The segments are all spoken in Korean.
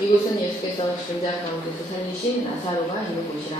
이곳은 예수께서 죽은 자 가운데서 살리신 나사로가 있는 곳이라.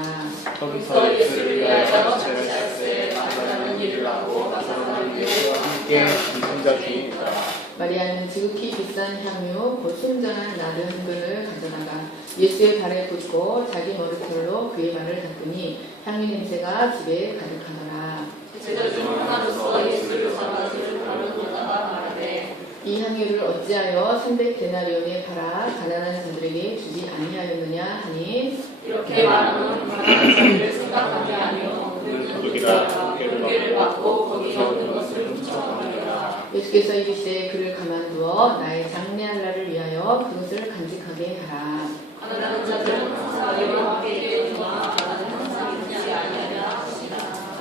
거기서 예수를 위하여 제자스에 나타나는 일을 하고 나사로는 예수와 함께 동작이니라. 마리아는 지극히 비싼 향유 곧 순정한 나드 한 근을 가져다가 예수의 발에 붓고 자기 머리털로 그의 발을 닦으니 향유 냄새가 집에 가득하더라. 제자 중 하나로서 예수를 잡아줄 바로 보다가 말하되 이 향유를 어찌하여 300데나리온에 팔아 가난한 자들에게 주지 아니하였느냐 하니 이렇게 말하면 가난한 자들을 생각하게 아니요 누구가 공개를 받고 거기 얻는 것을 훔쳐가느니라. 예수께서 이르시되 그를 가만두어 나의 장래할 날을 위하여 그것을 간직하게 하라. 가난한 자들은 항상 자기와 함께 되었으나 나는 항상 있지 아니하리라 하시라.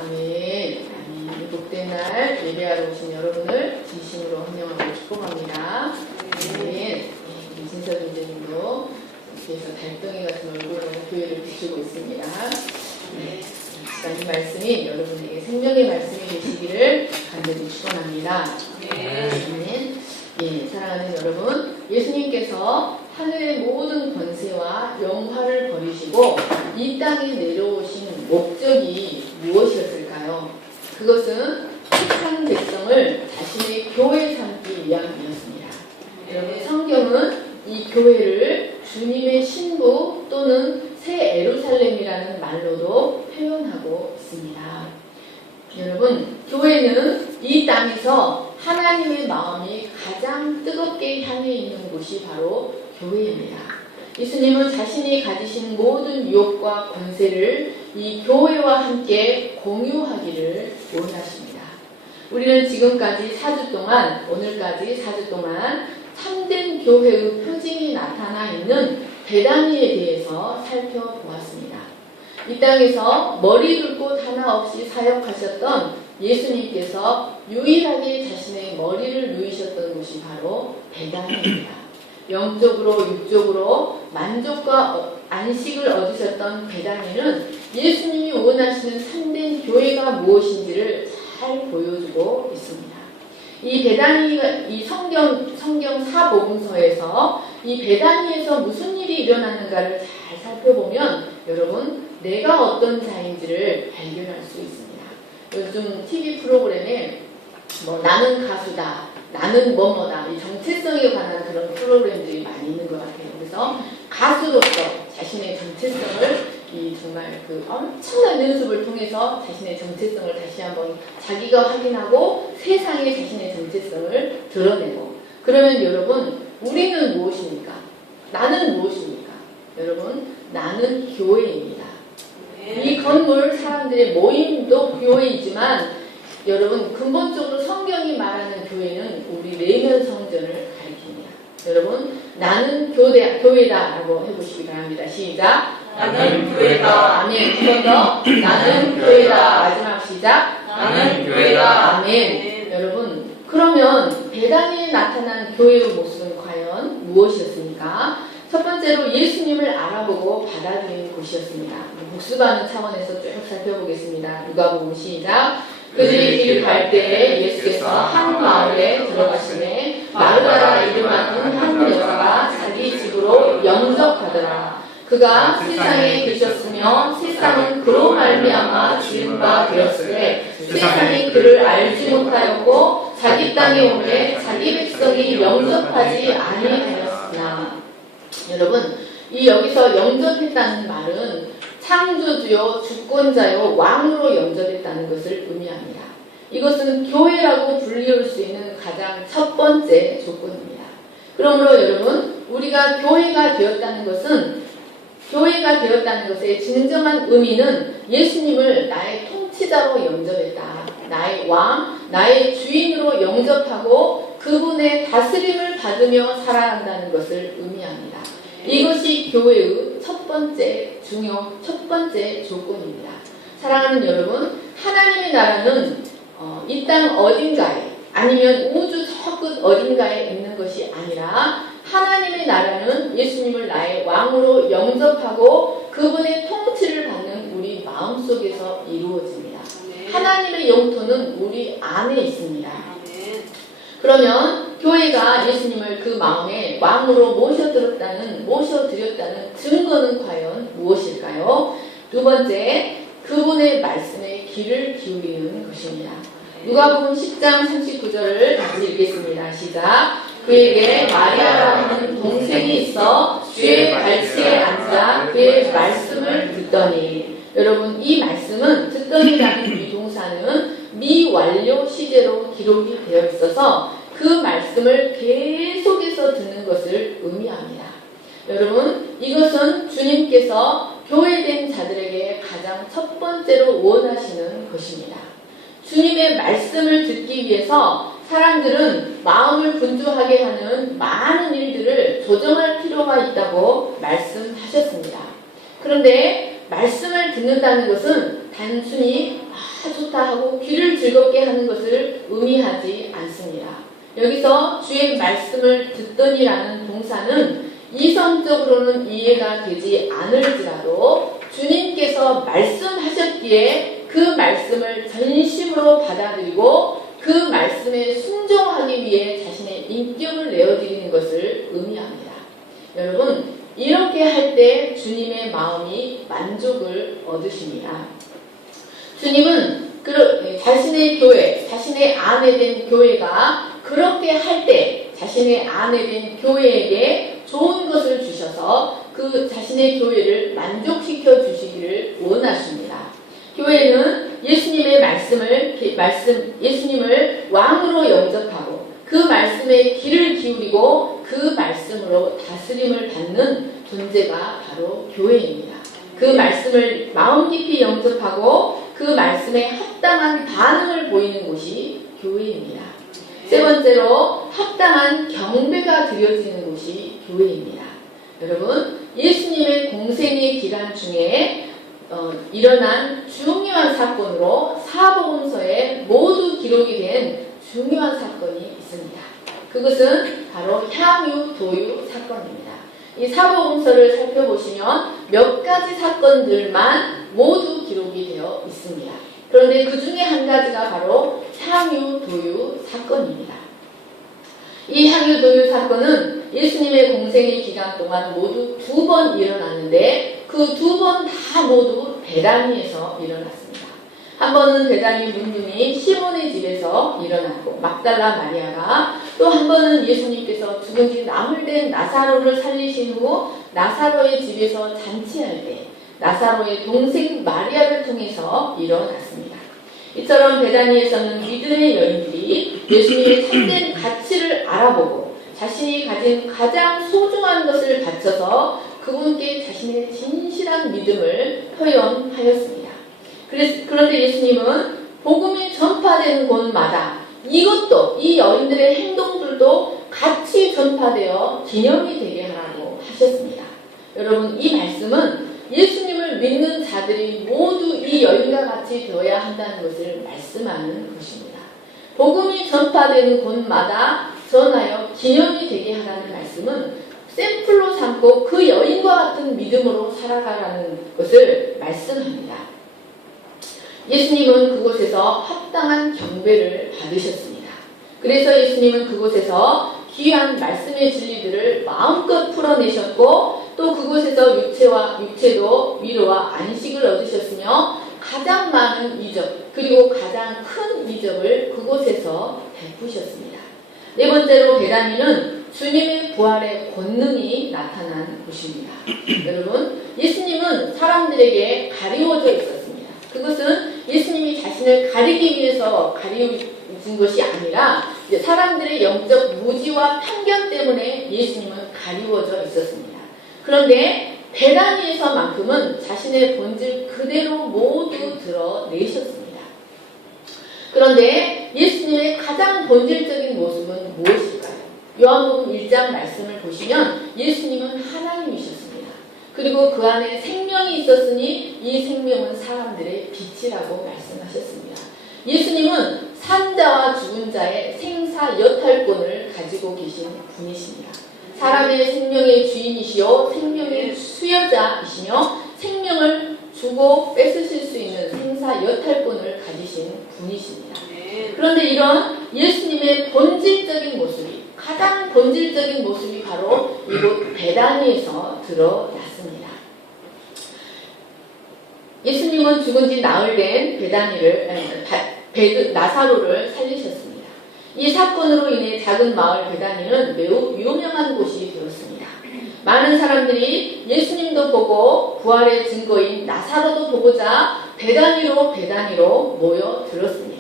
아멘. 아멘. 복된 날 예배하러 오신 여러분을 진심으로 환영하고 축복합니다. 아멘. 진서 교수님도 뒤에서 달덩이 같은 얼굴로 교회를 비추고 있습니다. 네. 이 말씀이 여러분에게 생명의 말씀이 되시기를 간절히 축원합니다. 아멘. 예, 사랑하는 여러분, 예수님께서 하늘의 모든 권세와 영화를 버리시고 이 땅에 내려오신 목적이 무엇이었을까요? 그것은 택한 백성을 자신의 교회 삼기 위함이었습니다. 여러분, 성경은 이 교회를 주님의 신부 또는 새 예루살렘이라는 말로도 표현하고 있습니다. 여러분, 교회는 이 땅에서 하나님의 마음이 가장 뜨겁게 향해 있는 곳이 바로 교회입니다. 예수님은 자신이 가지신 모든 유혹과 권세를 이 교회와 함께 공유하기를 원하십니다. 우리는 지금까지 4주 동안, 오늘까지 4주 동안 참된 교회의 표징이 나타나 있는 베다니에 대해서 살펴보았습니다. 이 땅에서 머리 둘 곳 하나 없이 사역하셨던 예수님께서 유일하게 자신의 머리를 누이셨던 곳이 바로 베다니입니다. 영적으로 육적으로 만족과 안식을 얻으셨던 베다니는 예수님이 원하시는 참된 교회가 무엇인지를 잘 보여주고 있습니다. 이 베다니가 이 성경 사복음서에서 이 베다니에서 무슨 일이 일어나는가를 잘 살펴보면 여러분 내가 어떤 자인지를 발견할 수 있습니다. 요즘 TV 프로그램에 뭐 나는 가수다, 나는 뭐뭐다, 이 정체성에 관한 그런 프로그램들이 많이 있는 것 같아요. 그래서 가수로서 자신의 정체성을 이 정말 그 엄청난 연습을 통해서 자신의 정체성을 다시 한번 자기가 확인하고 세상에 자신의 정체성을 드러내고 그러면 여러분 우리는 무엇입니까? 나는 무엇입니까? 여러분 나는 교회입니다. 이 건물 사람들의 모임도 교회이지만 여러분 근본적으로 성경이 말하는 교회는 우리 내면 성전을 가리킵니다. 여러분 나는 교회다라고 해보시기 바랍니다. 시작. 나는 교회다. 아멘. 한 번 더. 나는 교회다. 마지막 시작. 나는 교회다. 아멘. 여러분 그러면 베다니에 나타난 교회의 모습은 과연 무엇이었습니까? 첫 번째로 예수님을 알아보고 받아들이는 곳이었습니다. 복습하는 차원에서 쭉 살펴보겠습니다. 누가복음 시작. 그들이 길 갈 때에 예수께서 한 마을에 들어가시매 마르다라 이름하는 한 여자가 자기 집으로 영접하더라. 그가 세상에 계셨으며 세상은 그로 말미암아 지은 바 되었으되 세상이 그를 알지 못하였고 자기 땅에 오매 자기 백성이 영접하지 아니하였으나. 여러분 이 여기서 영접했다는 말은 창조주요 주권자요 왕으로 영접했다는 것을 의미합니다. 이것은 교회라고 불리울 수 있는 가장 첫 번째 조건입니다. 그러므로 여러분 우리가 교회가 되었다는 것의 진정한 의미는 예수님을 나의 통치자로 영접했다. 나의 왕, 나의 주인으로 영접하고 그분의 다스림을 받으며 살아간다는 것을 의미합니다. 이것이 교회의 첫 번째 조건입니다. 사랑하는 여러분, 하나님의 나라는 이 땅 어딘가에 아니면 우주 저 끝 어딘가에 있는 것이 아니라 하나님의 나라는 예수님을 나의 왕으로 영접하고 그분의 통치를 받는 우리 마음속에서 이루어집니다. 하나님의 영토는 우리 안에 있습니다. 그러면 교회가 예수님을 그 마음에 왕으로 모셔드렸다는 증거는 과연 무엇일까요? 두 번째, 그분의 말씀에 귀를 기울이는 것입니다. 누가복음 10장 39절을 같이 읽겠습니다. 시작. 그에게 마리아라는 동생이 있어 주의 발치에 앉아 그의 말씀을 듣더니. 여러분, 이 말씀은 듣더니라는 이 동사는 미완료 시제로 기록이 되어 있어서 그 말씀을 계속해서 듣는 것을 의미합니다. 여러분, 이것은 주님께서 교회된 자들에게 가장 첫 번째로 원하시는 것입니다. 주님의 말씀을 듣기 위해서 사람들은 마음을 분주하게 하는 많은 일들을 조정할 필요가 있다고 말씀하셨습니다. 그런데 말씀을 듣는다는 것은 단순히 좋다 하고 귀를 즐겁게 하는 것을 의미하지 않습니다. 여기서 주의 말씀을 듣더니라는 동사는 이성적으로는 이해가 되지 않을지라도 주님께서 말씀하셨기에 그 말씀을 전심으로 받아들이고 그 말씀에 순종하기 위해 자신의 인격을 내어드리는 것을 의미합니다. 여러분, 이렇게 할 때 주님의 마음이 만족을 얻으십니다. 주님은 자신의 교회, 자신의 아내 된 교회가 그렇게 할 때 자신의 아내 된 교회에게 좋은 것을 주셔서 그 자신의 교회를 만족시켜 주시기를 원하십니다. 교회는 예수님의 예수님을 왕으로 영접하고 그 말씀에 귀를 기울이고 그 말씀으로 다스림을 받는 존재가 바로 교회입니다. 그 말씀을 마음 깊이 영접하고 그 말씀에 합당한 반응을 보이는 곳이 교회입니다. 세 번째로, 합당한 경배가 드려지는 곳이 교회입니다. 여러분, 예수님의 공생의 기간 중에 일어난 중요한 사건으로 사복음서에 모두 기록이 된 중요한 사건이 있습니다. 그것은 바로 향유 도유 사건입니다. 이 사복음서를 살펴보시면 몇 가지 사건들만 모두 기록이 되어 있습니다. 그런데 그 중에 한 가지가 바로 향유 도유 사건입니다. 이 향유 도유 사건은 예수님의 공생의 기간 동안 모두 2번 일어났는데 그 2번 다 모두 베다니에서 일어났습니다. 한 번은 베다니 문둥이 시몬의 집에서 일어났고 막달라 마리아가, 또 한 번은 예수님께서 죽은 지 나흘 된 나사로를 살리신 후 나사로의 집에서 잔치할 때 나사로의 동생 마리아를 통해서 일어났습니다. 이처럼 베다니에서는 믿음의 여인들이 예수님의 참된 가치를 알아보고 자신이 가진 가장 소중한 것을 바쳐서 그분께 자신의 진실한 믿음을 표현하였습니다. 그런데 예수님은 복음이 전파되는 곳마다 이것도, 이 여인들의 행동들도 같이 전파되어 기념이 되게 하라고 하셨습니다. 여러분, 이 말씀은 예수님을 믿는 자들이 모두 이 여인과 같이 되어야 한다는 것을 말씀하는 것입니다. 복음이 전파되는 곳마다 전하여 기념이 되게 하라는 말씀은 샘플로 삼고 그 여인과 같은 믿음으로 살아가라는 것을 말씀합니다. 예수님은 그곳에서 합당한 경배를 받으셨습니다. 그래서 예수님은 그곳에서 귀한 말씀의 진리들을 마음껏 풀어내셨고, 또 그곳에서 육체도 위로와 안식을 얻으셨으며 가장 많은 이적, 그리고 가장 큰 이적을 그곳에서 베푸셨습니다. 네 번째로, 베다니는 주님의 부활의 권능이 나타난 곳입니다. 여러분, 예수님은 사람들에게 가리워져 있었습니다. 그것은 예수님이 자신을 가리기 위해서 가리워진 것이 아니라 사람들의 영적 무지와 편견 때문에 예수님은 가리워져 있었습니다. 그런데 베다니에서만큼은 자신의 본질 그대로 모두 드러내셨습니다. 그런데 예수님의 가장 본질적인 모습은 무엇일까요? 요한복음 1장 말씀을 보시면 예수님은 하나님이셨습니다. 그리고 그 안에 생명이 있었으니 이 생명은 사람들의 빛이라고 말씀하셨습니다. 예수님은 산자와 죽은 자의 생사여탈권을 가지고 계신 분이십니다. 사람의 생명의 주인이시요 생명의 수여자이시며 생명을 주고 뺏으실 수 있는 생사여탈권을 가지신 분이십니다. 그런데 이런 예수님의 본질적인 모습이 가장 본질적인 모습이 바로 이곳 베다니에서 드러났습니다. 예수님은 죽은 지 나흘 된 나사로를 살리셨습니다. 이 사건으로 인해 작은 마을 베다니는 매우 유명한 곳이 되었습니다. 많은 사람들이 예수님도 보고 부활의 증거인 나사로도 보고자 베다니로 모여들었습니다.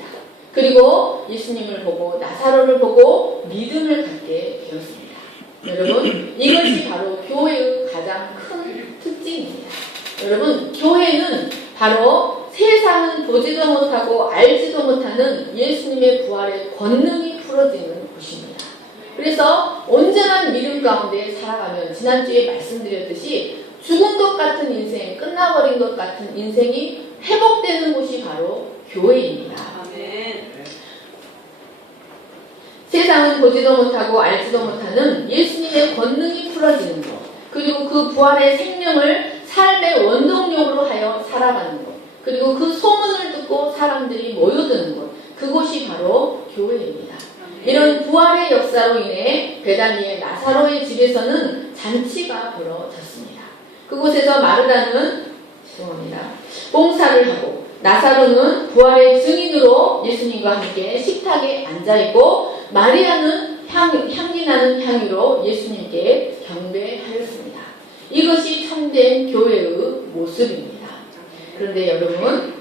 그리고 예수님을 보고 나사로를 보고 믿음을 갖게 되었습니다. 여러분, 이것이 바로 교회의 가장 큰 특징입니다. 여러분, 교회는 바로 세상은 보지도 못하고 알지도 못하는 예수님의 부활의 권능이 풀어지는 곳입니다. 그래서 온전한 믿음 가운데 살아가면 지난주에 말씀드렸듯이 죽은 것 같은 인생, 끝나버린 것 같은 인생이 회복되는 곳이 바로 교회입니다. 세상은 보지도 못하고 알지도 못하는 예수님의 권능이 풀어지는 것, 그리고 그 부활의 생명을 삶의 원동력으로 하여 살아가는 것, 그리고 그 소문을 듣고 사람들이 모여드는 것, 그곳이 바로 교회입니다. 이런 부활의 역사로 인해 베다니의 나사로의 집에서는 잔치가 벌어졌습니다. 그곳에서 마르다는 봉사를 하고 나사로는 부활의 증인으로 예수님과 함께 식탁에 앉아있고 마리아는 향기 나는 향유로 예수님께 경배하였습니다. 이것이 참된 교회의 모습입니다. 그런데 여러분,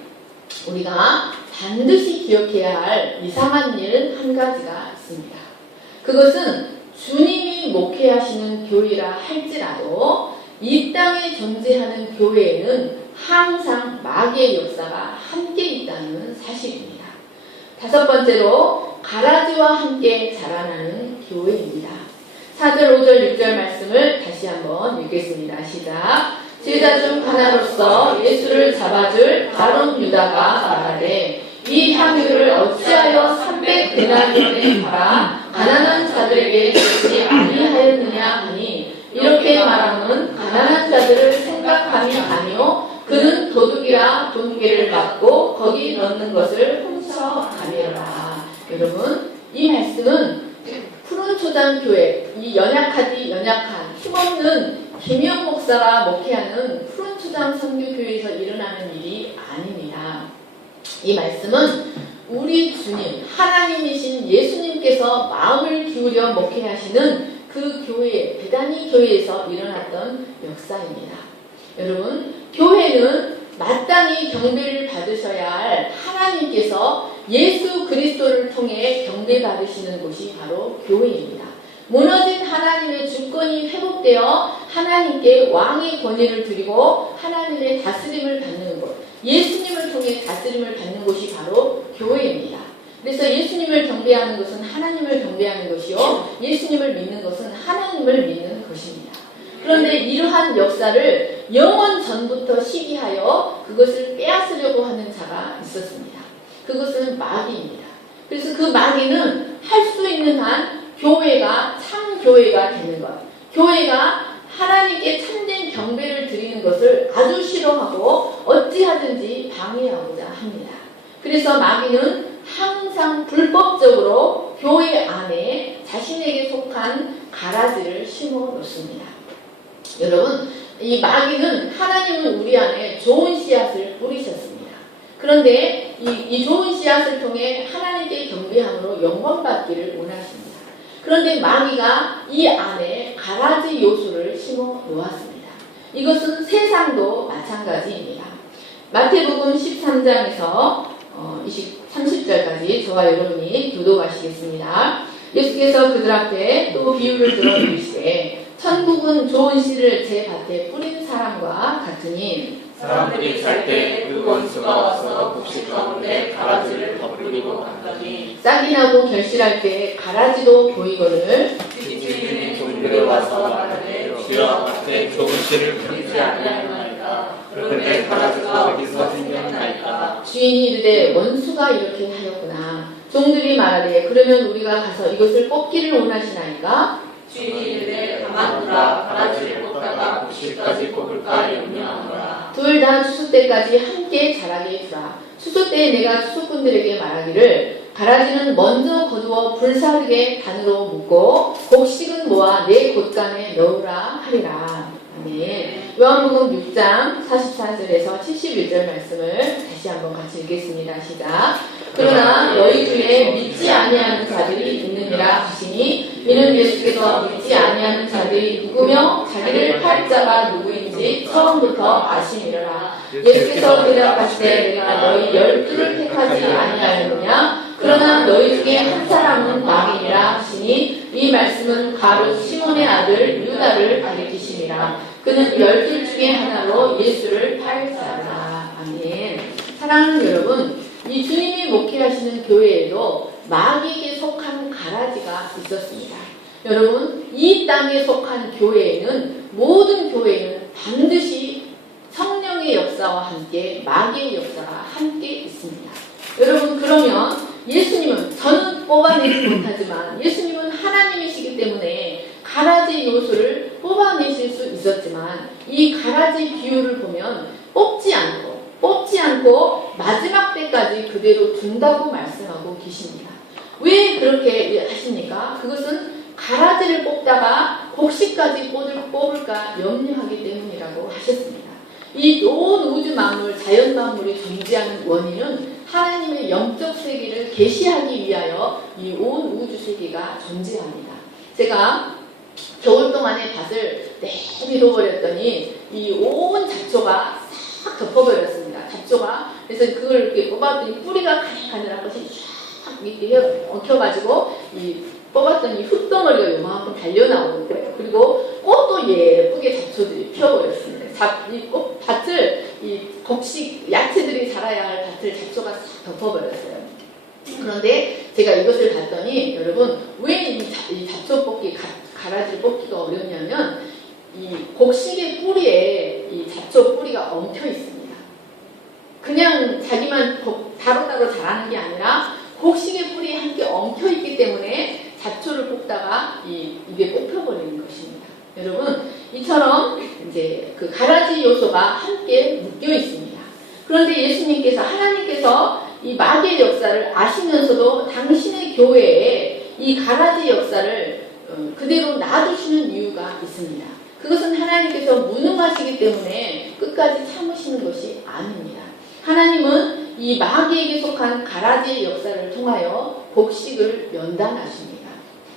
우리가 반드시 기억해야 할 이상한 일 한 가지가 있습니다. 그것은 주님이 목회하시는 교회라 할지라도 이 땅에 존재하는 교회에는 항상 마귀의 역사가 함께 있다는 사실입니다. 다섯 번째로 가라지와 함께 자라나는 교회입니다. 4절, 5절, 6절 말씀을 다시 한번 읽겠습니다. 시작. 제자 중 하나로서 예수를 잡아줄 바론 유다가 말하되 이 향유를 어찌하여 300데나리온에 팔아 가난한 자들에게 주지 아니하였느냐 하니 이렇게 말하면 가난한 자들을 생각함이 아니요 그는 도둑이라 돈계를 받고 거기 넣는 것을 훔쳐가매라. 여러분, 이 말씀은 푸른 초장 교회, 이 연약한 힘없는 김영 목사가 목회하는 푸른 초장 선교교회에서 일어나는 일이 아닙니다. 이 말씀은 우리 주님, 하나님이신 예수님께서 마음을 기울여 목회하시는 그 교회, 베다니 교회에서 일어났던 역사입니다. 여러분, 교회는 마땅히 경배를 받으셔야 할 하나님께서 예수 그리스도를 통해 경배받으시는 곳이 바로 교회입니다. 무너진 하나님의 주권이 회복되어 하나님께 왕의 권위를 드리고 하나님의 다스림을 받는 곳, 예수님을 통해 다스림을 받는 곳이 바로 교회입니다. 그래서 예수님을 경배하는 것은 하나님을 경배하는 것이요, 예수님을 믿는 것은 하나님을 믿는 것입니다. 그런데 이러한 역사를 영원 전부터 시기하여 그것을 빼앗으려고 하는 자가 있었습니다. 그것은 마귀입니다. 그래서 그 마귀는 할 수 있는 한 교회가 참교회가 되는 것, 교회가 하나님께 참된 경배를 드리는 것을 아주 싫어하고 어찌하든지 방해하고자 합니다. 그래서 마귀는 항상 불법적으로 교회 안에 자신에게 속한 가라지를 심어 놓습니다. 여러분, 이 마귀는 하나님은 우리 안에 좋은 씨앗을 뿌리셨습니다. 그런데 이 좋은 씨앗을 통해 하나님께 경배함으로 영광받기를 원하십니다. 그런데 마귀가 이 안에 가라지 요소를 심어 놓았습니다. 이것은 세상도 마찬가지입니다. 마태복음 13장에서 30절까지 저와 여러분이 교독하시겠습니다. 예수께서 그들 앞에 또 비유를 들어 이르시되 천국은 좋은 씨를 제 밭에 뿌린 사람과 같으니 사람들이 잘 때 그 원수가 와서 곡식 가운데 가라지를 덧뿌리고 갔더니 싹이 나고 결실할 때 가라지도 보이거늘 집주인의 종들이 와서 말하되 주여 밭에 좋은 씨를 뿌리지 아니하였나이까 그런데 가라지가 어디서 생겼나이까. 주인이 이르되 원수가 이렇게 하였구나. 종들이 말하되 그러면 우리가 가서 이것을 뽑기를 원하시나이까. 주인이 이르되 가만두라. 가라지를 뽑다가 곡식까지 뽑을까 염려하노라. 둘 다 추수 때까지 함께 자라게 두라. 추수 때에 내가 추수꾼들에게 말하기를 가라지는 먼저 거두어 불사르게 반으로 묶고 곡식은 모아 내 곳간에 넣으라 하리라. 아멘. 요한복음 6장 44절에서 71절 말씀을 다시 한번 같이 읽겠습니다. 시작. 그러나 너희 중에 믿지 아니하는 자들이 있느니라 하시니 이는 예수께서 믿지 아니하는 자들이 누구며 자기를 팔 자가 누구인지 처음부터 아시니라. 예수께서 대답하시되 내가 너희 12를 택하지 아니하였느냐? 그러나 너희 중에 한 사람은 마귀니라 하시니 이 말씀은 바로 시몬의 아들 유다를 가리키시니라. 그는 12 중에 하나로 예수를 팔 자라. 아멘. 사랑하는 여러분, 이 주님이 목회하시는 교회에도 마귀에게 속한 가라지가 있었습니다. 여러분, 이 땅에 속한 교회에는 모든 교회는 반드시 성령의 역사와 함께 마귀의 역사가 함께 있습니다. 여러분, 그러면 예수님은, 저는 뽑아내지 못하지만 예수님은 하나님이시기 때문에 가라지 요소를 뽑아내실 수 있었지만 이 가라지 비유를 보면 뽑지 않고 마지막 때까지 그대로 둔다고 말씀하고 계십니다. 왜 그렇게 하십니까? 그것은 가라지를 뽑다가 곡식까지 뽑을까 염려하기 때문이라고 하셨습니다. 이 온 우주 만물, 자연 만물이 존재하는 원인은 하나님의 영적 세계를 계시하기 위하여 이 온 우주 세계가 존재합니다. 제가 겨울 동안에 밭을 내밀어버렸더니 이 온 잡초가 싹 덮어버렸습니다. 잡초가. 그래서 그걸 이렇게 뽑았더니 뿌리가 가늘가늘한 것이 쫙 이렇게 엉켜가지고 뽑았더니 흙덩어리가 요만큼 달려나오는 거예요. 그리고 꽃도 예쁘게 잡초들이 피어버렸습니다. 밭을, 곡식, 야채들이 자라야 할 밭을 잡초가 싹 덮어버렸어요. 그런데 제가 이것을 봤더니 여러분, 왜 이 잡초 뽑기, 가라지를 뽑기가 어렵냐면 이 곡식의 뿌리에 이 잡초 뿌리가 엉켜 있습니다. 그냥 자기만 따로따로 자라는 게 아니라 곡식의 뿌리에 함께 엉켜 있기 때문에 잡초를 뽑다가 이게 뽑혀버리는 것입니다. 여러분, 이처럼 이제 그 가라지 요소가 함께 묶여 있습니다. 그런데 예수님께서, 하나님께서 이 마귀의 역사를 아시면서도 당신의 교회에 이 가라지 역사를 그대로 놔두시는 이유가 있습니다. 그것은 하나님께서 무능하시기 때문에 끝까지 참으시는 것이 아닙니다. 하나님은 이 마귀에게 속한 가라지의 역사를 통하여 곡식을 연단하십니다.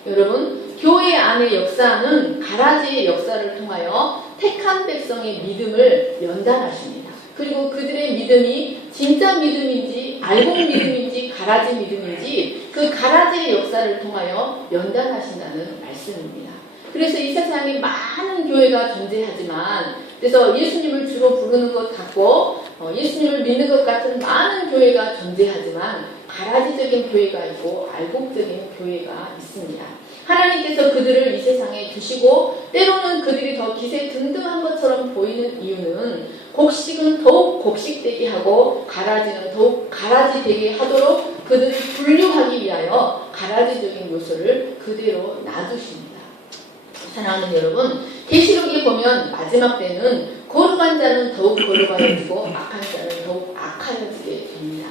여러분, 교회 안의 역사는 가라지의 역사를 통하여 택한 백성의 믿음을 연단하십니다. 그리고 그들의 믿음이 진짜 믿음인지 알고 믿음인지 가라지 믿음인지 그 가라지의 역사를 통하여 연단하신다는 말씀입니다. 그래서 이 세상에 많은 교회가 존재하지만, 그래서 예수님을 주로 부르는 것 같고 예수님을 믿는 것 같은 많은 교회가 존재하지만 가라지적인 교회가 있고 알곡적인 교회가 있습니다. 하나님께서 그들을 이 세상에 두시고 때로는 그들이 더 기세등등한 것처럼 보이는 이유는 곡식은 더욱 곡식되게 하고 가라지는 더욱 가라지되게 하도록 그들을 분류하기 위하여 가라지적인 요소를 그대로 놔두십니다. 사랑하는 여러분, 계시록에 보면 마지막 때는 거룩한 자는 더욱 거룩하여지고 악한 자는 더욱 악하여지게 됩니다.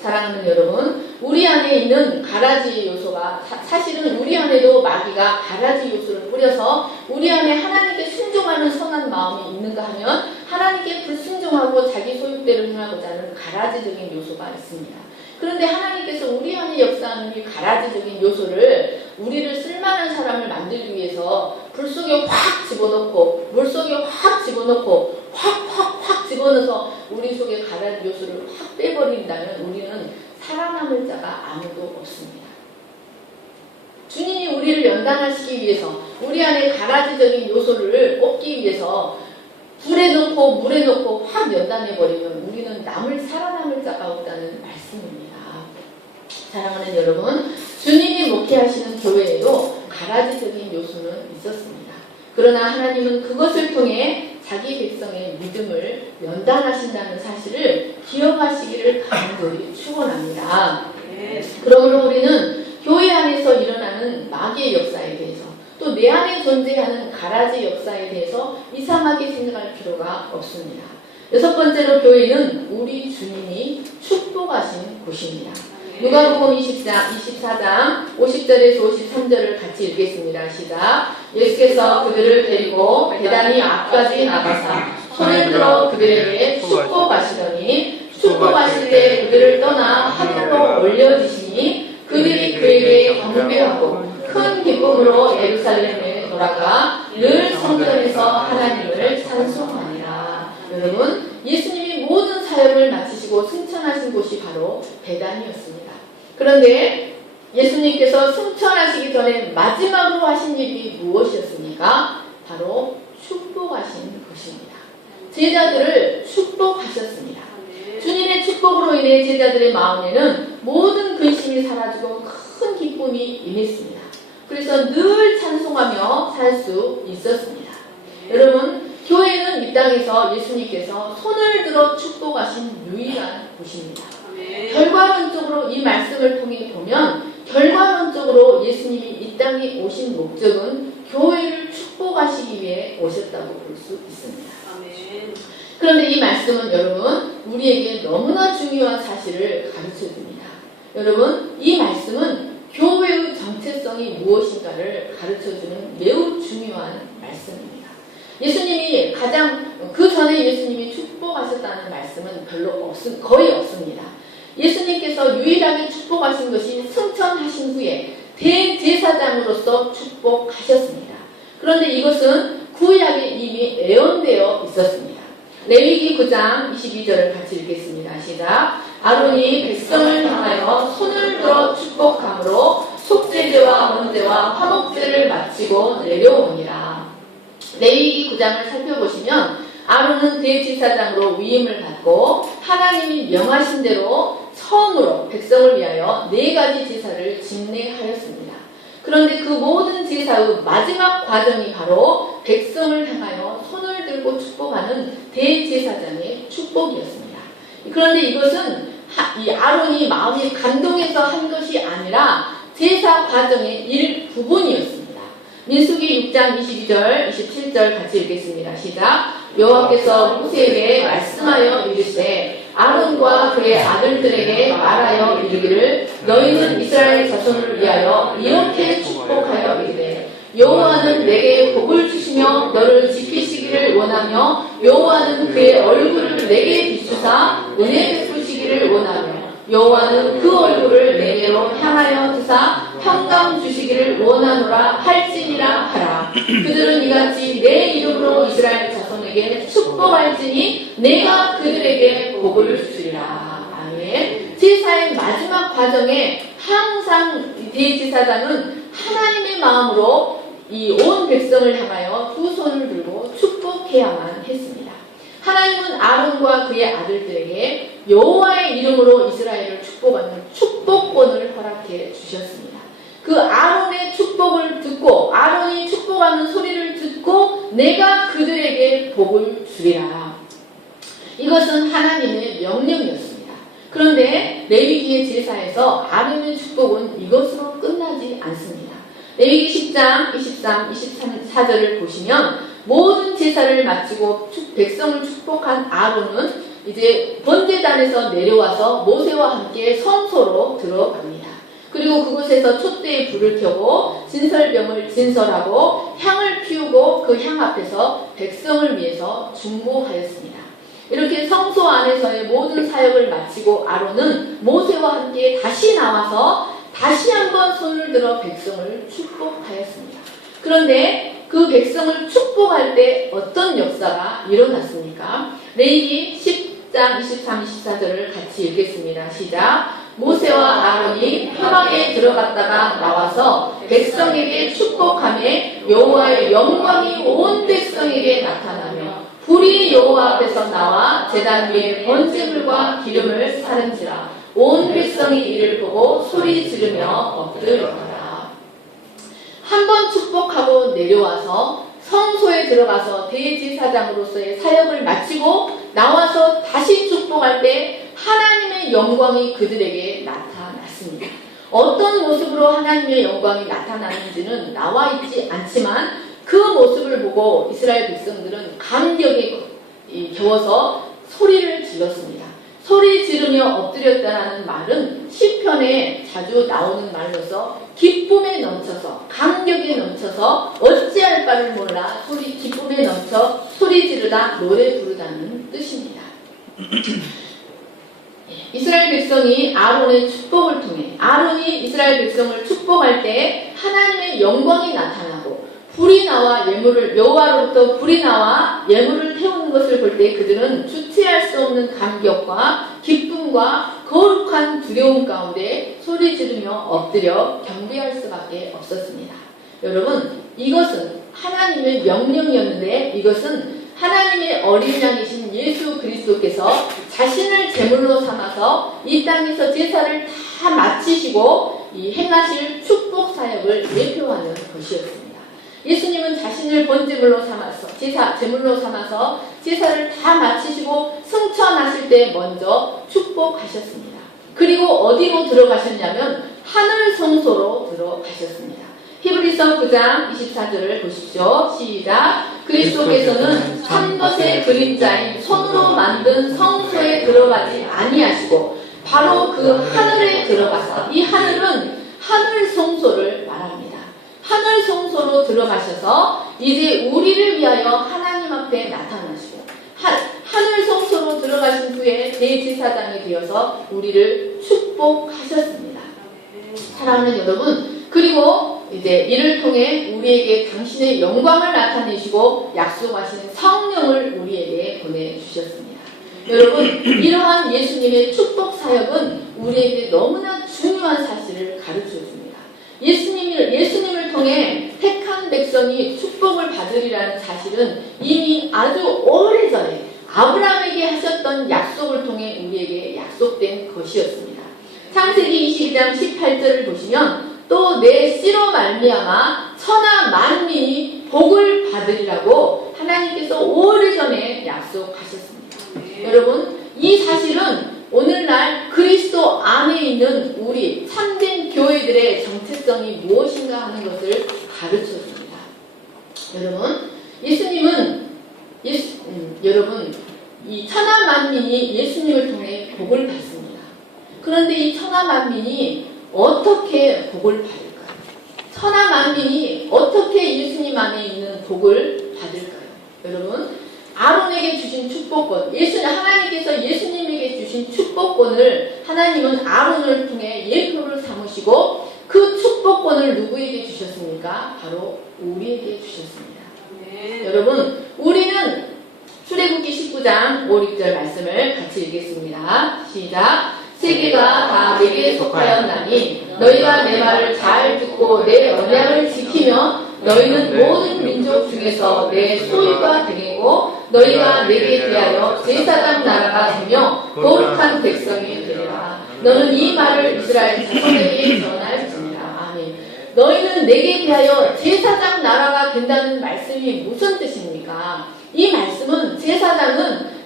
사랑하는 여러분, 우리 안에 있는 가라지 요소가 사실은 우리 안에도 마귀가 가라지 요소를 뿌려서 우리 안에 하나님께 순종하는 선한 마음이 있는가 하면 하나님께 불순종하고 자기 소욕대로 행하고자 하는 가라지적인 요소가 있습니다. 그런데 하나님께서 우리 안에 역사하는 이 가라지적인 요소를 우리를 쓸만한 사람을 만들기 위해서 불 속에 확 집어넣고 물 속에 확 집어넣고 확 집어넣어서 우리 속에 가라지 요소를 확 빼버린다면 우리는 살아남을 자가 아무도 없습니다. 주님이 우리를 연단하시기 위해서 우리 안에 가라지적인 요소를 뽑기 위해서 불에 넣고 물에 넣고 확 연단해버리면 우리는 살아남을 자가 없다는 말씀입니다. 사랑하는 여러분, 주님이 목회하시는 교회에도 가라지적인 요소는 있었습니다. 그러나 하나님은 그것을 통해 자기 백성의 믿음을 연단하신다는 사실을 기억하시기를 간절히 축원합니다. 그러므로 우리는 교회 안에서 일어나는 마귀의 역사에 대해서 또 내 안에 존재하는 가라지 역사에 대해서 이상하게 생각할 필요가 없습니다. 6번째로 교회는 우리 주님이 축복하신 곳입니다. 누가복음 24장 50절에서 53절을 같이 읽겠습니다. 시작. 예수께서 그들을 데리고 베다니 앞까지 나가사 손을 들어 그들에게 축복하시더니 축복하실 때 그들을 떠나 하늘로 올려주시니 그들이 그에게 경배하고 큰 기쁨으로 예루살렘에 돌아가 늘 성전에서 하나님을 찬송하니라. 여러분, 예수님이 모든 사역을 마치시고 승천하신 곳이 바로 베단이었습니다. 그런데 예수님께서 승천하시기 전에 마지막으로 하신 일이 무엇이었습니까? 바로 축복하신 것입니다. 제자들을 축복하셨습니다. 주님의 축복으로 인해 제자들의 마음에는 모든 근심이 사라지고 큰 기쁨이 임했습니다. 그래서 늘 찬송하며 살 수 있었습니다. 여러분, 교회는 이 땅에서 예수님께서 손을 들어 축복하신 유일한 곳입니다. 결과론적으로 이 말씀을 통해 보면 결과론적으로 예수님이 이 땅에 오신 목적은 교회를 축복하시기 위해 오셨다고 볼 수 있습니다. 그런데 이 말씀은 여러분, 우리에게 너무나 중요한 사실을 가르쳐 줍니다. 여러분, 이 말씀은 교회의 정체성이 무엇인가를 가르쳐주는 매우 중요한 말씀입니다. 예수님이 그 전에 예수님이 축복하셨다는 말씀은 거의 없습니다. 예수님께서 유일하게 축복하신 것이 승천하신 후에 대제사장으로서 축복하셨습니다. 그런데 이것은 구약에 이미 예언되어 있었습니다. 레위기 9장 22절을 같이 읽겠습니다. 시작. 아론이 백성을 향하여 손을 들어 축복함으로 속죄제와 번제와 화목제를 마치고 내려오니라. 레위기 9장을 살펴보시면 아론은 대제사장으로 위임을 받고 하나님이 명하신 대로 처음으로 백성을 위하여 4가지 제사를 집례하였습니다. 그런데 그 모든 제사의 마지막 과정이 바로 백성을 향하여 손을 들고 축복하는 대제사장의 축복이었습니다. 그런데 이것은 이 아론이 마음이 감동해서 한 것이 아니라 제사 과정의 일부분이었습니다. 민수기 6장 22절, 27절 같이 읽겠습니다. 시작. 여호와께서 모세에게 말씀하여 이르시되 아론과 그의 아들들에게 말하여 이르기를 너희는 이스라엘 자손을 위하여 이렇게 축복하여 이르되 여호와는 내게 복을 주시며 너를 지키시기를 원하며 여호와는 그의 얼굴을 내게 비추사 은혜 베푸시기를 원하며 여호와는 그 얼굴을 내게로 향하여 드사 평강 주시기를 원하노라 할지니라 하라. 그들은 이같이 내 이름으로 이스라엘 자손에게 축복할지니 내가 그들에게 복을 주리라. 아멘. 제사의 마지막 과정에 항상 대제사장은 하나님의 마음으로 이 온 백성을 향하여 두 손을 들고 축복해야만 했습니다. 하나님은 아론과 그의 아들들에게 여호와의 이름으로 이스라엘을 축복하는 축복권을 허락해 주셨습니다. 그 아론의 축복을 듣고 아론이 축복하는 소리를 듣고 내가 그들에게 복을 주리라. 이것은 하나님의 명령이었습니다. 그런데 레위기의 제사에서 아론의 축복은 이것으로 끝나지 않습니다. 레위기 10장 23, 24절을 보시면 모든 제사를 마치고 백성을 축복한 아론은 이제 번제단에서 내려와서 모세와 함께 성소로 들어갑니다. 그리고 그곳에서 촛대에 불을 켜고 진설병을 진설하고 향을 피우고 그 향 앞에서 백성을 위해서 중보하였습니다. 이렇게 성소 안에서의 모든 사역을 마치고 아론은 모세와 함께 다시 나와서 다시 한번 손을 들어 백성을 축복하였습니다. 그런데 그 백성을 축복할 때 어떤 역사가 일어났습니까? 레위기 10장 23, 24절을 같이 읽겠습니다. 시작. 모세와 아론이 회막에 들어갔다가 나와서 백성에게 축복하며 여호와의 영광이 온 백성에게 나타나며 불이 여호와 앞에서 나와 제단 위에 번제물과 기름을 사른지라 온 백성이 이를 보고 소리 지르며 엎드렸더라. 한 번 축복하고 내려와서 성소에 들어가서 대제사장으로서의 사역을 마치고 나와서 다시 축복할 때 하나님의 영광이 그들에게 나타났습니다. 어떤 모습으로 하나님의 영광이 나타나는지는 나와 있지 않지만 그 모습을 보고 이스라엘 백성들은 감격에 겨워서 소리를 질렀습니다. 소리 지르며 엎드렸다라는 말은 시편에 자주 나오는 말로서 기쁨에 넘쳐서 감격에 넘쳐서 어찌할 바를 몰라 기쁨에 넘쳐 소리 지르다 노래 부르다는 뜻입니다. 이스라엘 백성이 아론의 축복을 통해 아론이 이스라엘 백성을 축복할 때 하나님의 영광이 나타나고 불이 나와 여호와로부터 불이 나와 예물을 태우는 것을 볼 때 그들은 주체할 수 없는 감격과 기쁨과 거룩한 두려움 가운데 소리 지르며 엎드려 경배할 수밖에 없었습니다. 여러분, 이것은 하나님의 명령이었는데 이것은 하나님의 어린 양이신 예수 그리스도께서 자신을 제물로 삼아서 이 땅에서 제사를 다 마치시고 이 행하실 축복 사역을 예표하는 것이었습니다. 예수님은 자신을 번제물로 삼아서 제물로 삼아서 제사를 다 마치시고 승천하실 때 먼저 축복하셨습니다. 그리고 어디로 들어가셨냐면 하늘 성소로 들어가셨습니다. 히브리서 9장 24절을 보십시오. 시작. 그리스도께서는 참것의 그림자인 손으로 만든 성소에 들어가지 아니하시고 바로 그 하늘에 들어가서, 이 하늘은 하늘 성소를 말합니다. 하늘 성소로 들어가셔서 이제 우리를 위하여 하나님 앞에 나타나시고 하늘 성소로 들어가신 후에 대제사장이 되어서 우리를 축복하셨습니다. 사랑하는 여러분, 그리고 이제 이를 통해 우리에게 당신의 영광을 나타내시고 약속하신 성령을 우리에게 보내주셨습니다. 여러분, 이러한 예수님의 축복 사역은 우리에게 너무나 중요한 사실을 가르쳐줍니다. 예수님을 통해 택한 백성이 축복을 받으리라는 사실은 이미 아주 오래전에 아브라함에게 하셨던 약속을 통해 우리에게 약속된 것이었습니다. 창세기 22장 18절을 보시면 또 내 씨로 말미암아 천하 만민이 복을 받으리라고 하나님께서 오래전에 약속하셨습니다. 여러분, 이 사실은 오늘날 그리스도 안에 있는 우리 참된 교회들의 정체성이 무엇인가 하는 것을 가르쳐줍니다. 여러분, 여러분, 이 천하 만민이 예수님을 통해 복을 받습니다. 그런데 이 천하 만민이 어떻게 복을 받을까요? 천하 만민이 어떻게 예수님 안에 있는 복을 받을까요? 여러분, 아론에게 주신 축복권, 하나님께서 예수님에게 주신 축복권을 하나님은 아론을 통해 예표를 삼으시고 그 축복권을 누구에게 주셨습니까? 바로 우리에게 주셨습니다. 네. 여러분, 우리는 출애굽기 19장 5, 6절 말씀을 같이 읽겠습니다. 시작. 세계가 다 내게 속하였나니 너희가 내 말을 잘 듣고 내 언약을 지키면 너희는 모든 민족 중에서 내 소유가 되겠고 너희가 내게 대하여 제사장 나라가 되며 거룩한 백성이 되리라. 너는 이 말을 이스라엘 자손에게 전할지니라. 아멘. 너희는 내게 대하여 제사장 나라가 된다는 말씀이 무슨 뜻입니까? 이 말씀은 제사장은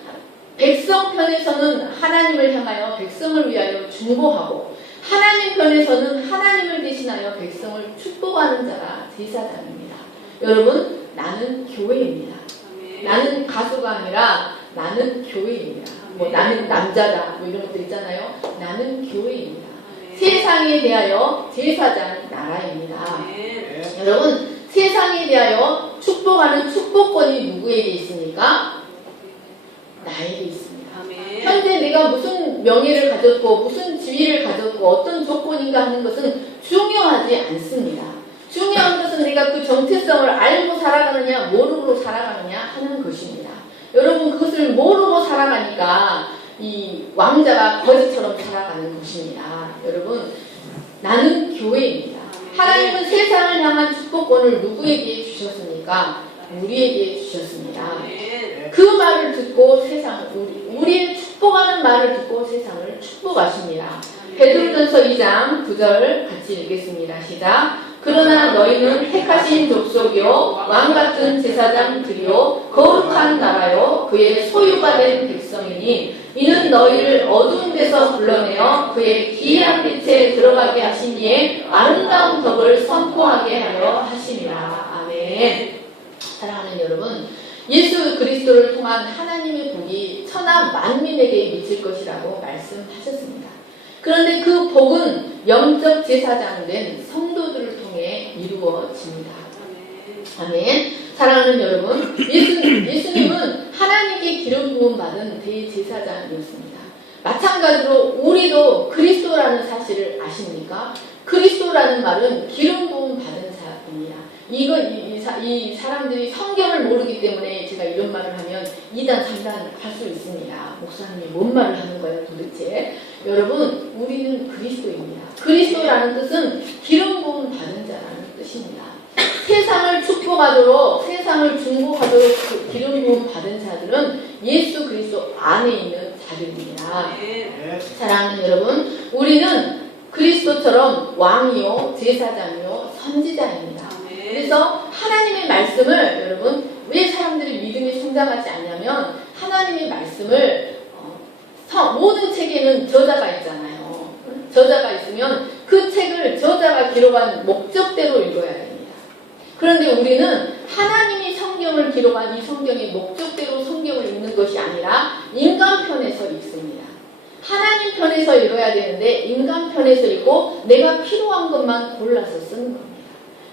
백성 편에서는 하나님을 향하여 백성을 위하여 중보하고 하나님 편에서는 하나님을 대신하여 백성을 축복하는 자가 제사장입니다. 여러분, 나는 교회입니다. 나는 가수가 아니라 나는 교회입니다. 나는 남자다 이런 것들 있잖아요. 나는 교회입니다. 세상에 대하여 제사장 나라입니다. 여러분, 세상에 대하여 축복하는 축복권이 누구에게 있습니까? 나에게 있습니다. 현재 내가 무슨 명예를 가졌고 무슨 지위를 가졌고 어떤 조건인가 하는 것은 중요하지 않습니다. 중요한 것은 내가 그 정체성을 알고 살아가느냐 모르고 살아가느냐 하는 것입니다. 여러분, 그것을 모르고 살아가니까 이 왕자가 거지처럼 살아가는 것입니다. 여러분, 나는 교회입니다. 하나님은 세상을 향한 축복권을 누구에게 주셨습니까? 우리에게 주셨습니다. 그 말을 듣고 우리의 축복하는 말을 듣고 세상을 축복하십니다. 베드로전서 2장 9절 같이 읽겠습니다. 시작. 그러나 너희는 택하신 족속이요 왕같은 제사장들이요 거룩한 나라요 그의 소유가 된 백성이니 이는 너희를 어두운 데서 불러내어 그의 기이한 빛에 들어가게 하신 이의 아름다운 덕을 선포하게 하려 하심이라. 아멘. 사랑하는 여러분, 예수 그리스도를 통한 하나님의 복이 천하 만민에게 미칠 것이라고 말씀하셨습니다. 그런데 그 복은 영적 제사장 된 성도들을 통해 이루어집니다. 아멘. 사랑하는 여러분, 예수님은 하나님께 기름 부음 받은 대제사장이었습니다. 마찬가지로 우리도 그리스도라는 사실을 아십니까? 그리스도라는 말은 기름 부음 받은 자입니다. 이 사람들이 성경을 모르기 때문에 제가 이런 말을 하면 2단, 3단 할 수 있습니다. 목사님이 뭔 말을 하는 거예요 도대체? 여러분, 우리는 그리스도입니다. 그리스도라는 뜻은 기름 부음 받은 자라는 뜻입니다. 세상을 축복하도록, 세상을 중복하도록 그 기름 부음 받은 자들은 예수 그리스도 안에 있는 자들입니다. 사랑하는 여러분, 우리는 그리스도처럼 왕이요, 제사장이요, 선지자입니다. 그래서 하나님의 말씀을 여러분, 왜 사람들이 믿음이 성장하지 않냐면 하나님의 말씀을 모든 책에는 저자가 있잖아요. 저자가 있으면 그 책을 저자가 기록한 목적대로 읽어야 됩니다. 그런데 우리는 하나님이 성경을 기록한 이 성경의 목적대로 성경을 읽는 것이 아니라 인간 편에서 읽습니다. 하나님 편에서 읽어야 되는데 인간 편에서 읽고 내가 필요한 것만 골라서 쓰는 겁니다.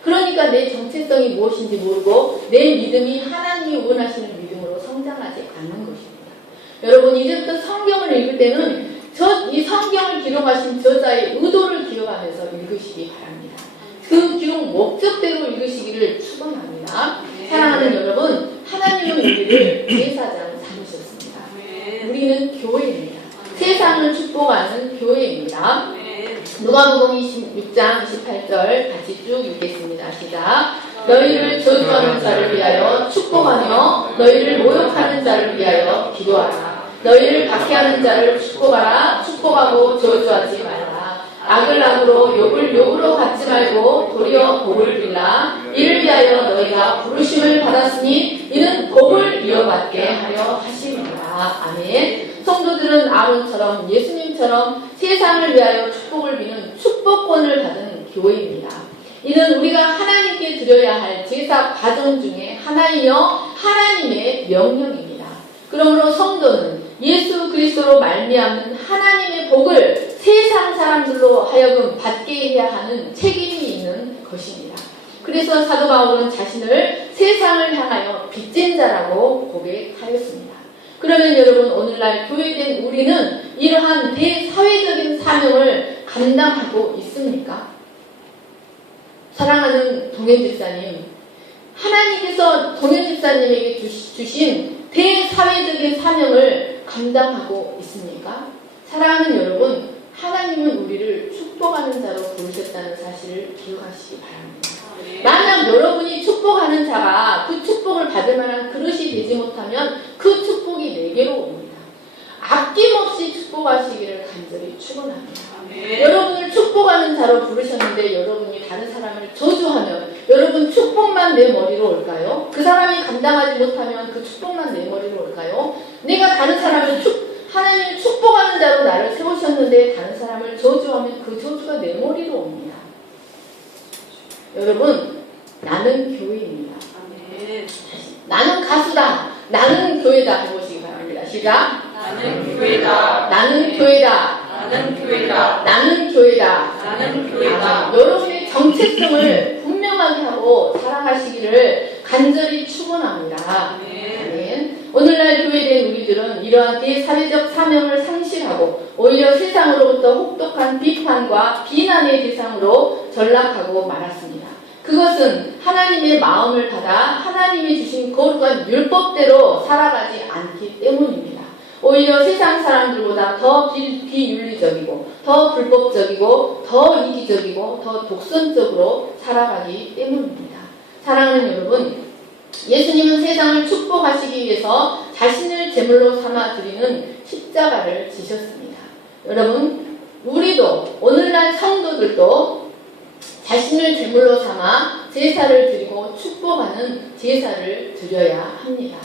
그러니까 내 정체성이 무엇인지 모르고 내 믿음이 하나님이 원하시는 믿음으로 성장하지 않는 것입니다. 여러분, 이제부터 성경을 읽을 때는 이 성경을 기록하신 저자의 의도를 기억하면서 읽으시기 바랍니다. 그 기록 목적대로 읽으시기를 축원합니다. 사랑하는 여러분, 하나님은 우리를 제사장 삼으셨습니다. 우리는 교회입니다. 세상을 축복하는 교회입니다. 누가복음 26장 28절 같이 쭉 읽겠습니다. 시작. 너희를 저주하는 자를 위하여 축복하며 너희를 모욕하는 자를 위하여 기도하라. 너희를 박해하는 자를 축복하라. 축복하고 저주하지 말라. 악을 악으로 욕을 욕으로 갚지 말고 도리어 복을 빌라. 이를 위하여 너희가 부르심을 받았으니 이는 복을 이어받게 하려 하심이라. 아멘. 성도들은 아론처럼 예수님처럼 세상을 위하여 축복을 비는 축복권을 받은 교회입니다. 이는 우리가 하나님께 드려야 할 제사 과정 중에 하나이며 하나님의 명령입니다. 그러므로 성도는 예수 그리스도로 말미암는 하나님의 복을 세상 사람들로 하여금 받게 해야 하는 책임이 있는 것입니다. 그래서 사도 바울은 자신을 세상을 향하여 빚진 자라고 고백하였습니다. 그러면 여러분, 오늘날 교회된 우리는 이러한 대사회적인 사명을 감당하고 있습니까? 사랑하는 동현 집사님, 하나님께서 동현 집사님에게 주신 대사회적인 사명을 감당하고 있습니까? 사랑하는 여러분, 하나님은 우리를 축복하는 자로 부르셨다는 사실을 기억하시기 바랍니다. 만약 여러분이 축복하는 자가 그 축복을 받을 만한 그릇이 되지 못하면 그 축복이 내게로 옵니다. 아낌없이 축복하시기를 간절히 축원합니다. 여러분을 축복하는 자로 부르셨는데 여러분이 다른 사람을 저주하면 여러분 축복만 내 머리로 올까요? 그 사람이 감당하지 못하면 그 축복만 내 머리로 올까요? 내가 다른 사람을 하나님이 축복하는 자로 나를 세우셨는데 다른 사람을 저주하면 그 저주가 내 머리로 옵니다. 여러분, 나는 교회입니다. 나는 가수다. 나는 교회다. 해보시기 바랍니다. 시작. 나는 교회다. 나는 교회다. 나는 교회다. 나는 교회다. 나는 교회다. 여러분의 정체성을 분명하게 하고 살아가시기를 간절히 축원합니다. 아멘. 오늘날 교회된 우리들은 이러한 대사회적 사명을 상실하고 오히려 세상으로부터 혹독한 비판과 비난의 대상으로 전락하고 말았습니다. 그것은 하나님의 마음을 받아 하나님이 주신 거룩한 율법대로 살아가지 않기 때문입니다. 오히려 세상 사람들보다 더 비윤리적이고 더 불법적이고 더 이기적이고 더 독선적으로 살아가기 때문입니다. 사랑하는 여러분, 예수님은 세상을 축복하시기 위해서 자신을 제물로 삼아 드리는 십자가를 지셨습니다. 여러분, 우리도 오늘날 성도들도 자신을 제물로 삼아 제사를 드리고 축복하는 제사를 드려야 합니다.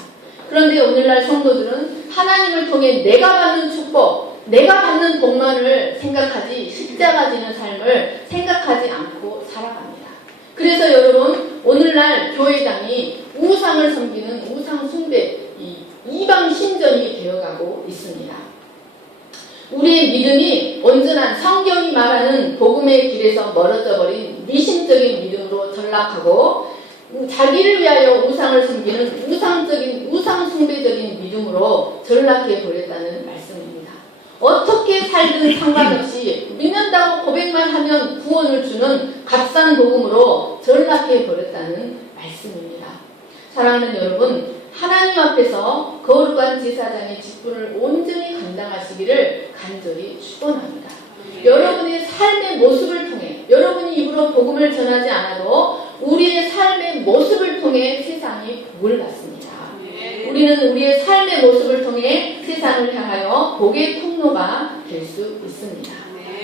그런데 오늘날 성도들은 하나님을 통해 내가 받는 축복, 내가 받는 복만을 생각하지 십자가 지는 삶을 생각하지 않고 살아갑니다. 그래서 여러분, 오늘날 교회당이 우상을 섬기는 우상 숭배, 이방 신전이 되어가고 있습니다. 우리의 믿음이 온전한 성경이 말하는 복음의 길에서 멀어져 버린 미신적인 믿음으로 전락하고 자기를 위하여 우상을 섬기는 우상 숭배적인 믿음으로 전락해 버렸다는 말씀입니다. 어떻게 살든 상관없이 믿는다고 고백만 하면 구원을 주는 값싼 복음으로 전락해 버렸다는 말씀입니다. 사랑하는 여러분, 하나님 앞에서 거룩한 제사장의 직분을 온전히 감당하시기를 간절히 축원합니다. 여러분의 삶의 모습을 통해, 여러분이 입으로 복음을 전하지 않아도 우리의 삶의 모습을 통해 세상이 복을 받습니다. 우리는 우리의 삶의 모습을 통해 세상을 향하여 복의 통로가 될 수 있습니다.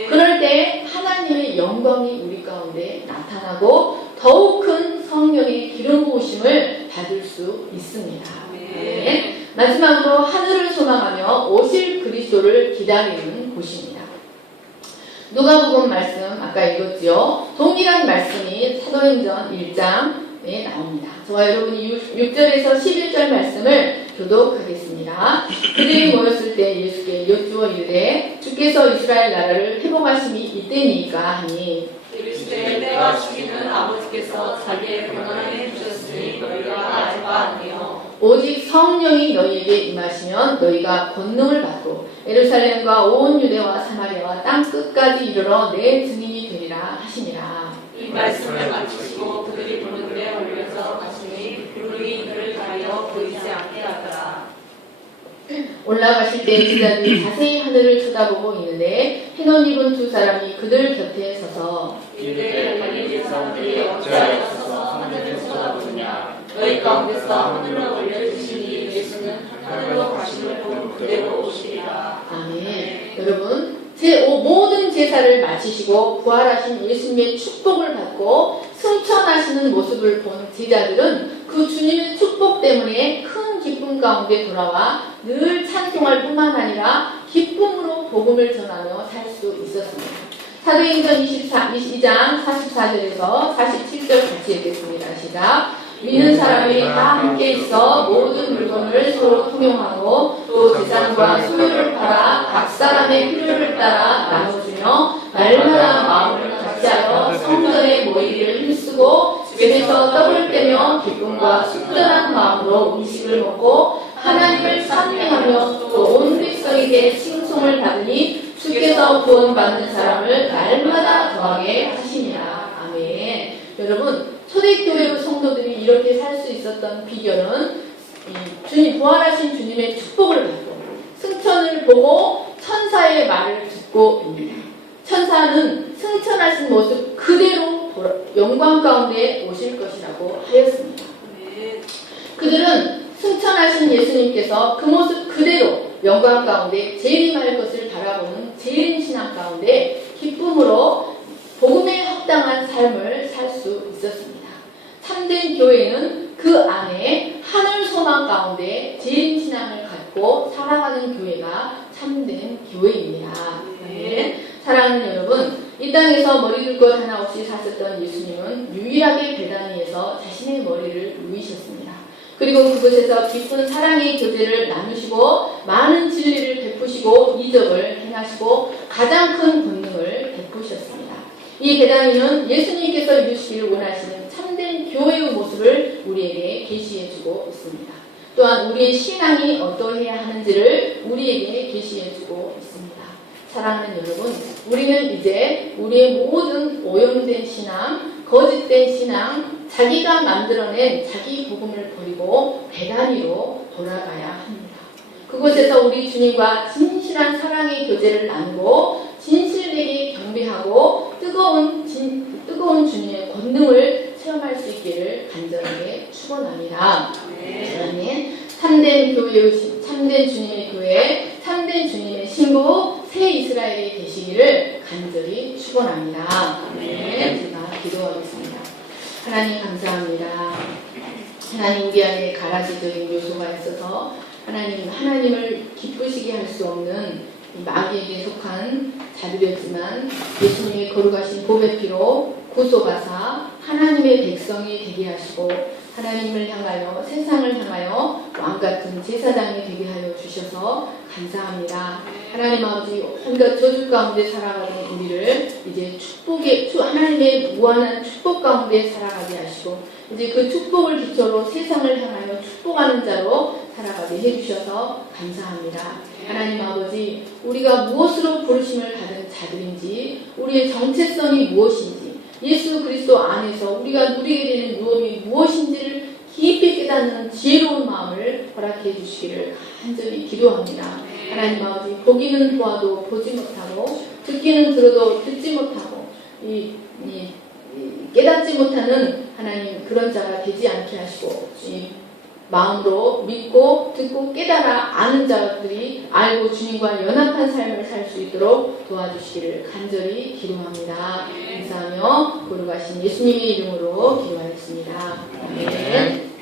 그럴 때 하나님의 영광이 우리 가운데 나타나고 더욱 큰 성령의 기름 부으심을 받을 수 있습니다. 네. 마지막으로 하늘을 소망하며 오실 그리스도를 기다리는 곳입니다. 누가복음 말씀 아까 읽었지요. 동일한 말씀이 사도행전 1장에 나옵니다. 저와 여러분이 6절에서 11절 말씀을 교독하겠습니다. 그들이 모였을 때 예수께 여쭈어 이르되 주께서 이스라엘 나라를 회복하심이 이때니까 하니 이르시되 때와 시기는 아버지께서 자기의 권한에 주셨으니 너희가 알지 아니요 오직 성령이 너희에게 임하시면 너희가 권능을 받고 예루살렘과 온 유대와 사마리아와 땅 끝까지 이르러 내 증인이 되리라 하시니라. 이 말씀을 마치시고 그들이 보는데 올려서 가시니 불이 그를 가려 보이지 않게 하더라. 올라가실 때 제자들이 자세히 하늘을 쳐다보고 있는데 흰옷 입은 두 사람이 그들 곁에 서서 이르되 갈릴리 사람들이 어찌하여 서서 하늘을 쳐다보느냐. 너희 가운데서 하늘로 올려주시니 예수는 하늘로 가심을 본 그대로 오시리라. 아멘. 여러분, 모든 제사를 마치시고 부활하신 예수님의 축복을 받고 승천하시는 모습을 본 제자들은 그 주님의 축복 때문에 큰 기쁨 가운데 돌아와 늘 찬송할 뿐만 아니라 기쁨으로 복음을 전하며 살 수 있었습니다. 사도행전 22장 44절에서 47절 같이 읽겠습니다. 시작. 믿는 사람이 다 함께 있어 모든 물건을 서로 통용하고 또 재산과 소유를 팔아 각 사람의 필요를 따라 나눠주며 날마다 마음을 같이하여 성전에 모이기를 힘쓰고 집에서 떡을 떼며 기쁨과 순전한 마음으로 음식을 먹고 하나님을 찬미하며 또 온 백성에게 칭송을 받으니 주께서 구원받는 사람을 날마다 더하게 하시니라. 아멘. 여러분, 초대교회 성도들이 이렇게 살 수 있었던 비결은 부활하신 주님의 축복을 받고 승천을 보고 천사의 말을 듣고입니다. 천사는 승천하신 모습 그대로 영광 가운데 오실 것이라고 하였습니다. 그들은 승천하신 예수님께서 그 모습 그대로 영광 가운데 재림할 것을 바라보는 재림신앙 가운데 기쁨으로 복음에 합당한 삶을 살 수 있었습니다. 참된 교회는 그 안에 하늘 소망 가운데 재림신앙을 갖고 살아가는 교회가 참된 교회입니다. 네. 사랑하는 여러분, 이 땅에서 머리 둘 것 하나 없이 사셨던 예수님은 유일하게 베다니에서 자신의 머리를 누이셨습니다. 그리고 그곳에서 깊은 사랑의 교제를 나누시고 많은 진리를 베푸시고 이적을 행하시고 가장 큰 권능을 베푸셨습니다. 이 베다니는 예수님께서 이루시기를 원하시는 참된 교회의 모습을 우리에게 계시해주고 있습니다. 또한 우리의 신앙이 어떠해야 하는지를 우리에게 계시해주고 있습니다. 사랑하는 여러분, 우리는 이제 우리의 모든 오염된 신앙, 거짓된 신앙, 자기가 만들어낸 자기 복음을 버리고 베다니로 돌아가야 합니다. 그곳에서 우리 주님과 진실한 사랑의 교제를 나누고 진실되게 경배하고 뜨거운 주님의 권능을 체험할 수 있기를 간절하게 축원합니다. 아멘. 참된 주님의 교회, 참된 주님의 신부, 새 이스라엘이 되시기를 간절히 축원합니다. 네, 제가 기도하겠습니다. 하나님 감사합니다. 하나님 우리 안에 가라지적인 요소가 있어서 하나님을 기쁘시게 할 수 없는 마귀에게 속한 자들이었지만 예수님의 거룩하신 보배 피로 구속하사 하나님의 백성이 되게 하시고 하나님을 향하여 세상을 향하여 왕같은 제사장이 되게 하여 주셔서 감사합니다. 하나님 아버지 온갖 저주 가운데 살아가는 우리를 이제 하나님의 무한한 축복 가운데 살아가게 하시고 이제 그 축복을 기초로 세상을 향하여 축복하는 자로 살아가게 해주셔서 감사합니다. 하나님 아버지 우리가 무엇으로 부르심을 받은 자들인지 우리의 정체성이 무엇인지 예수 그리스도 안에서 우리가 누리게 되는 유업이 무엇인지를 깊이 깨닫는 지혜로운 마음을 허락해 주시기를 간절히 기도합니다. 하나님 아버지 보기는 보아도 보지 못하고 듣기는 들어도 듣지 못하고 깨닫지 못하는 하나님 그런 자가 되지 않게 하시고 마음으로 믿고 듣고 깨달아 아는 자들이 알고 주님과 연합한 삶을 살 수 있도록 도와주시기를 간절히 기도합니다. 감사하며 거룩하신 예수님의 이름으로 기도하였습니다. 아멘.